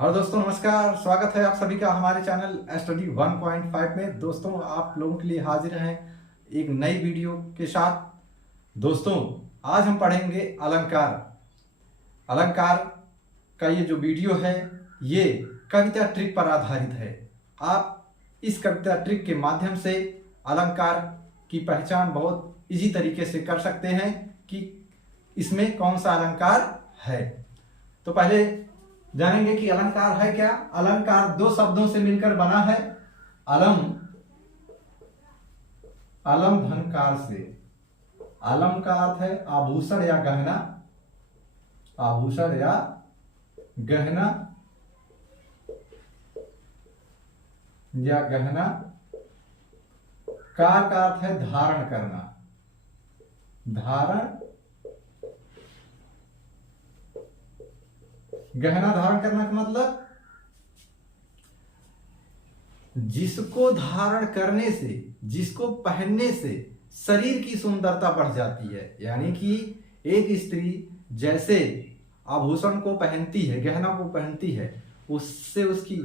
और दोस्तों नमस्कार, स्वागत है आप सभी का हमारे चैनल स्टडी 1.5 में। दोस्तों आप लोगों के लिए हाजिर हैं एक नई वीडियो के साथ। दोस्तों आज हम पढ़ेंगे अलंकार। अलंकार का ये जो वीडियो है ये कविता ट्रिक पर आधारित है। आप इस कविता ट्रिक के माध्यम से अलंकार की पहचान बहुत इजी तरीके से कर सकते हैं कि इसमें कौन सा अलंकार है। तो पहले जानेंगे कि अलंकार है क्या। अलंकार दो शब्दों से मिलकर बना है। अलम, अलम धनकार से। अलम का अर्थ है आभूषण या गहना, आभूषण या गहना या गहना। कार का अर्थ है धारण करना, धारण, गहना धारण करना का मतलब जिसको धारण करने से, जिसको पहनने से शरीर की सुंदरता बढ़ जाती है। यानी कि एक स्त्री जैसे आभूषण को पहनती है, गहना को पहनती है, उससे उसकी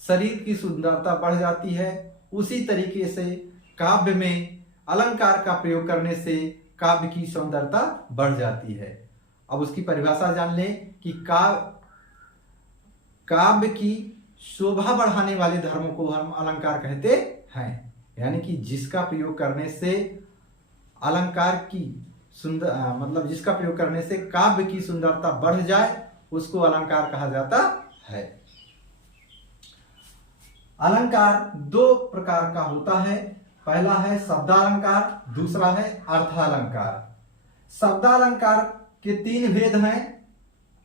शरीर की सुंदरता बढ़ जाती है। उसी तरीके से काव्य में अलंकार का प्रयोग करने से काव्य की सुंदरता बढ़ जाती है। अब उसकी परिभाषा जान लें कि काव्य की शोभा बढ़ाने वाले धर्मों को हम अलंकार कहते हैं। यानी कि जिसका प्रयोग करने से अलंकार की सुंदर जिसका प्रयोग करने से काव्य की सुंदरता बढ़ जाए उसको अलंकार कहा जाता है। अलंकार दो प्रकार का होता है। पहला है शब्दालंकार, दूसरा है अर्थालंकार। शब्दालंकार के तीन भेद हैं।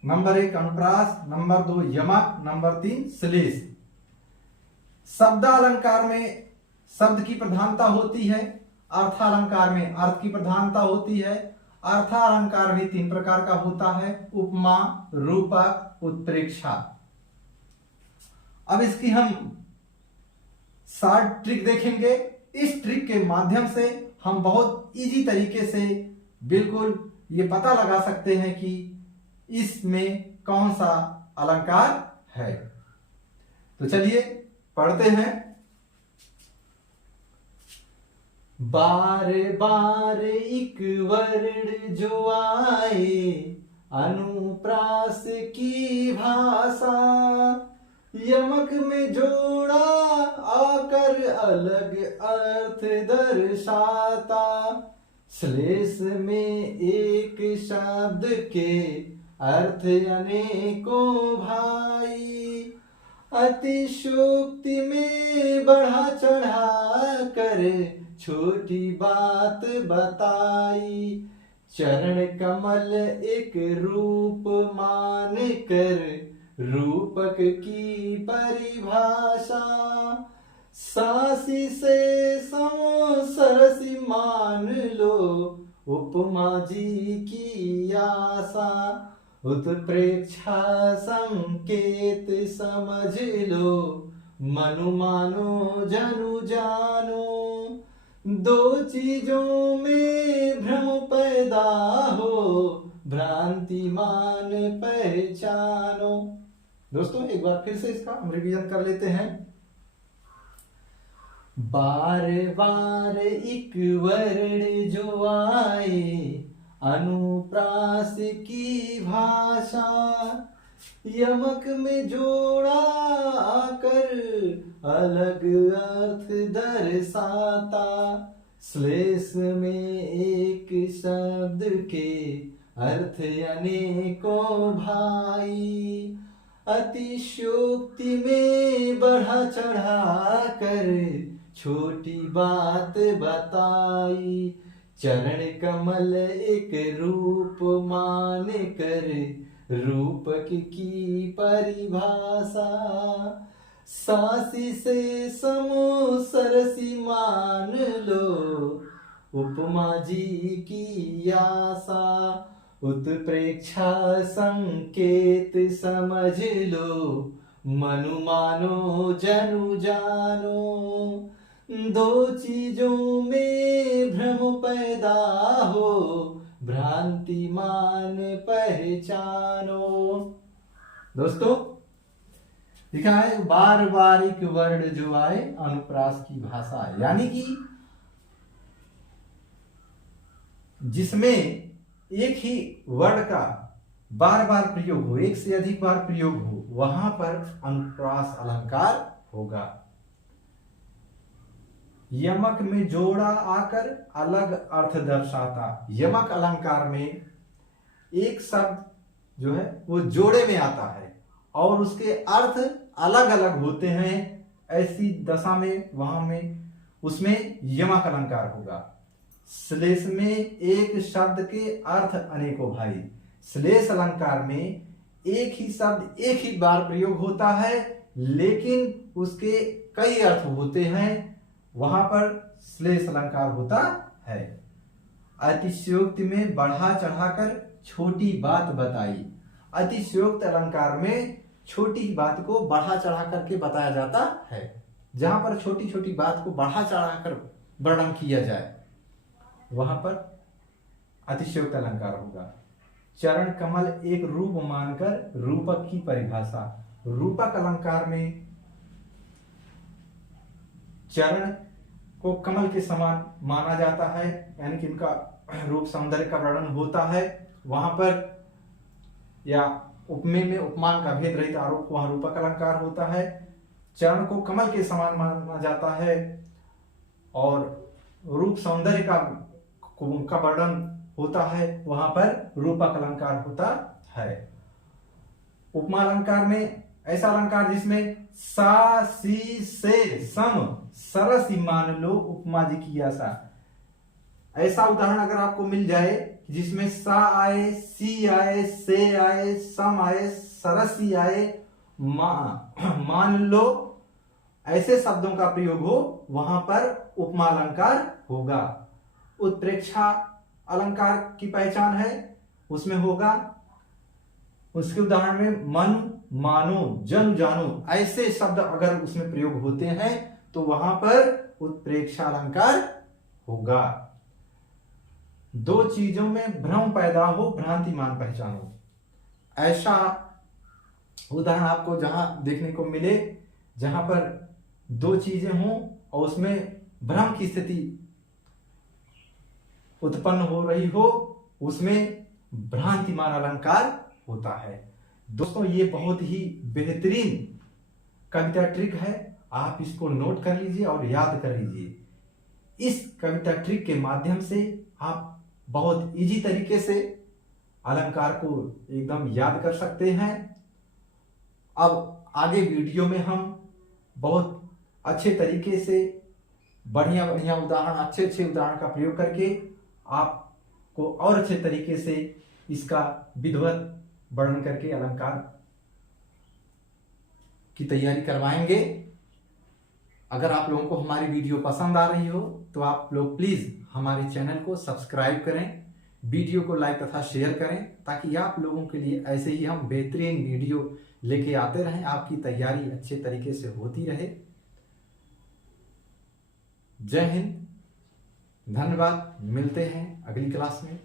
नंबर 1 अनुप्रास, नंबर 2 यमक, नंबर 3 श्लेष। शब्दालंकार में शब्द की प्रधानता होती है, अर्थालंकार में अर्थ की प्रधानता होती है। अर्थालंकार भी तीन प्रकार का होता है, उपमा, रूपक, उत्प्रेक्षा। अब इसकी हम शॉर्ट ट्रिक देखेंगे। इस ट्रिक के माध्यम से हम बहुत इजी तरीके से बिल्कुल ये पता लगा सकते हैं कि इसमें कौन सा अलंकार है। तो चलिए पढ़ते हैं। बार बार एक वर्ण जो आए, अनुप्रास की भाषा, यमक में जोड़ा आकर अलग अर्थ दर्शाता, श्लेष में एक शब्द के अर्थ अनेकों भाई, अतिशोक्ति में बढ़ा चढ़ा कर छोटी बात बताई, चरण कमल एक रूप मान कर रूपक की परिभाषा, सासी से समो सरसी मान लो उपमा जी की आशा, उत्प्रेक्षा संकेत समझ लो मनु मानो जनु जानो, दो चीजों में भ्रम पैदा हो भ्रांति मान पहचानो। दोस्तों एक बार फिर से इसका हम रिवीजन कर लेते हैं। बार बार एक वर्ण जो आए, अनुप्रास की भाषा, यमक में जोड़ा आकर अलग अर्थ दर्शाता, श्लेष में एक शब्द के अर्थ अनेकों भाई, अतिशयोक्ति में बढ़ा चढ़ा कर छोटी बात बताई, चरण कमल एक रूप मान कर रूपक की परिभाषा, सासी से समो सरसी मान लो उपमा जी की आशा, उत्प्रेक्षा संकेत समझ लो मनु मानो जनु जानो, दो चीजों में भ्रम पैदा हो भ्रांति मान पहचानो। दोस्तों लिखा है बार बार एक वर्ण जो आए अनुप्रास की भाषा, यानी कि जिसमें एक ही वर्ण का बार बार प्रयोग हो, एक से अधिक बार प्रयोग हो, वहां पर अनुप्रास अलंकार होगा। यमक में जोड़ा आकर अलग अर्थ दर्शाता। यमक अलंकार में एक शब्द जो है वो जोड़े में आता है और उसके अर्थ अलग अलग होते हैं, ऐसी दशा में वहां में उसमें यमक अलंकार होगा। श्लेष में एक शब्द के अर्थ अनेकों भाई। श्लेष अलंकार में एक ही शब्द एक ही बार प्रयोग होता है, लेकिन उसके कई अर्थ होते हैं, वहां पर श्लेष अलंकार होता है। अतिशयोक्ति में बढ़ा चढ़ाकर छोटी बात बताई। अतिशयोक्त अलंकार में छोटी बात को बढ़ा चढ़ा करके बताया जाता है। जहां पर छोटी छोटी बात को बढ़ा चढ़ाकर वर्णन किया जाए वहां पर अतिशयोक्त अलंकार होगा। चरण कमल एक रूप मानकर रूपक की परिभाषा। रूपक अलंकार में चरण को कमल के समान माना जाता है, यानी कि इनका रूप सौंदर्य का वर्णन होता है। वहां पर या उपमेय में उपमान का भेद रहित आरोप, वहां रूपक अलंकार होता है। चरण को कमल के समान माना जाता है और रूप सौंदर्य का वर्णन होता है, वहां पर रूपक अलंकार होता है। उपमा अलंकार में ऐसा अलंकार जिसमें सा सी से सम सरस मान लो उपमा जी की आशा। ऐसा उदाहरण अगर आपको मिल जाए जिसमें सा आए, सी आए, से आए, सम आए, सरसी आए, मान लो, ऐसे शब्दों का प्रयोग हो, वहां पर उपमा अलंकार होगा। उत्प्रेक्षा अलंकार की पहचान है, उसमें होगा उसके उदाहरण में मन, मानो, जन, जानो, ऐसे शब्द अगर उसमें प्रयोग होते हैं तो वहां पर उत्प्रेक्षा अलंकार होगा। दो चीजों में भ्रम पैदा हो, भ्रांति मान पहचानो। ऐसा उदाहरण आपको जहां देखने को मिले जहां पर दो चीजें हों और उसमें भ्रम की स्थिति उत्पन्न हो रही हो, उसमें भ्रांतिमान अलंकार होता है। दोस्तों ये बहुत ही बेहतरीन कविता ट्रिक है, आप इसको नोट कर लीजिए और याद कर लीजिए। इस कविता ट्रिक के माध्यम से आप बहुत इजी तरीके से अलंकार को एकदम याद कर सकते हैं। अब आगे वीडियो में हम बहुत अच्छे तरीके से बढ़िया बढ़िया उदाहरण, अच्छे अच्छे उदाहरण का प्रयोग करके आपको और अच्छे तरीके से इसका विधिवत वर्णन करके अलंकार की तैयारी करवाएंगे। अगर आप लोगों को हमारी वीडियो पसंद आ रही हो तो आप लोग प्लीज हमारे चैनल को सब्सक्राइब करें, वीडियो को लाइक तथा शेयर करें, ताकि आप लोगों के लिए ऐसे ही हम बेहतरीन वीडियो लेके आते रहें, आपकी तैयारी अच्छे तरीके से होती रहे। जय हिंद, धन्यवाद। मिलते हैं अगली क्लास में।